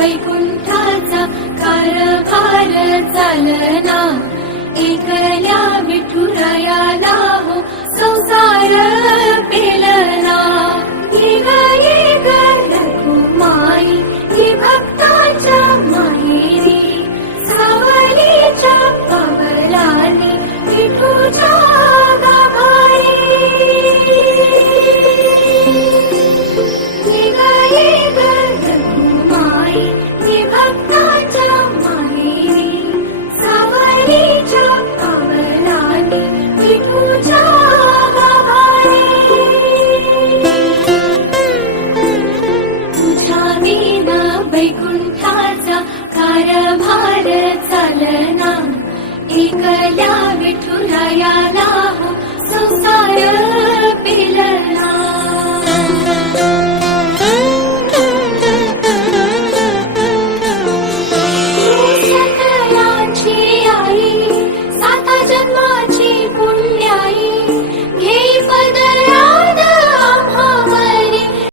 वैकुंठाचा कारभार चालना, एकल्या विठुरायाला हो संसार पेलना. येग येग रघुमाई ही भक्ताच्या माहेरी, सावलीच्या पावलांनी विठूच्या गाभारी. येग येग रघुमाई ही भक्ताच्या माहेरी, सावलीच्या पावलांनी विठूच्या गाभारी. तुझ्या विना वैकुंठाचा कारभार चालना, एकल्या विठुरायाला हो संसार पेलना.